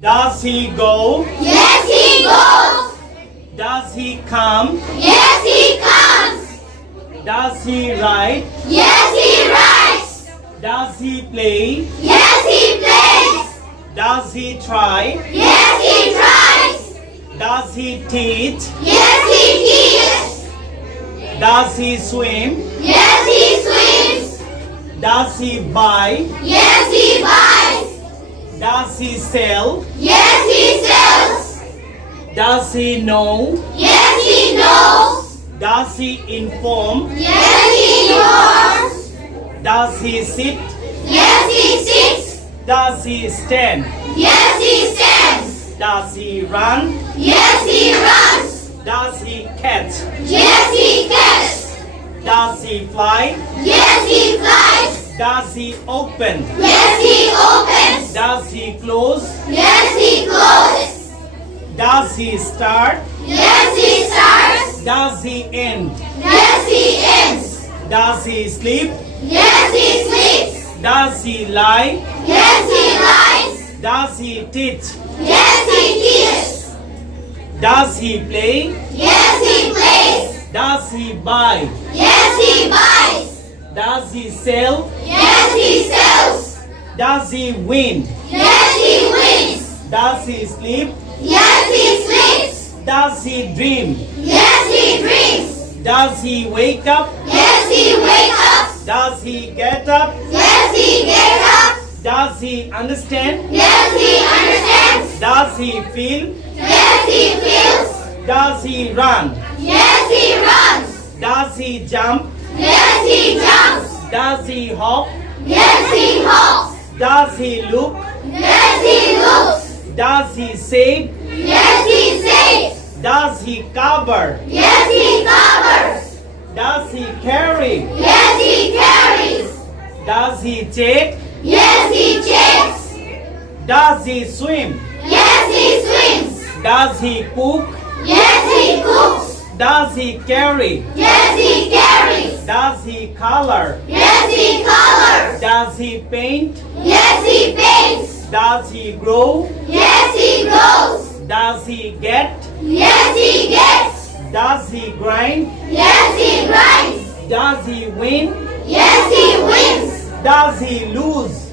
Does he go? Yes, he goes. Does he come? Yes, he comes. Does he ride? Yes, he rides. Does he play? Yes, he plays. Does he try? Yes, he tries. Does he teach? Yes, he teaches. Does he swim? Yes, he swims. Does he buy? Yes, he buys. Does he sell? Yes, he sells. Does he know? Yes, he knows. Does he inform? Yes, he knows. Does he sit? Yes, he sits. Does he stand? Yes, he stands. Does he run? Yes, he runs. Does he catch? Yes, he catches. Does he fly? Yes, he flies. Does he open? Yes, he opens. Does he close? Yes, he closes. Does he start? Yes, he starts. Does he end? Yes, he ends. Does he sleep? Yes, he sleeps. Does he lie? Yes, he lies. Does he teach? Yes, he teaches. Does he play? Yes, he plays. Does he buy? Yes, he buys. Does he sell? Yes, he sells. Does he win? Yes, he wins. Does he sleep? Yes, he sleeps. Does he dream? Yes, he dreams. Does he wake up? Yes, he wakes up. Does he get up? Yes, he gets up. Does he understand? Yes, he understands. Does he feel? Yes, he feels. Does he run? Yes, he runs. Does he jump? Yes, he jumps. Does he hop? Yes, he hops. Does he look? Yes, he looks. Does he save? Yes, he saves. Does he cover? Yes, he covers. Does he carry? Yes, he carries. Does he check? Yes, he checks. Does he swim? Yes, he swims. Does he cook? Yes, he cooks. Does he carry? Yes, he carries. Does he color? Yes, he colors. Does he paint? Yes, he paints. Does he grow? Yes, he grows. Does he get? Yes, he gets. Does he grind? Yes, he grinds. Does he win? Yes, he wins. Does he lose?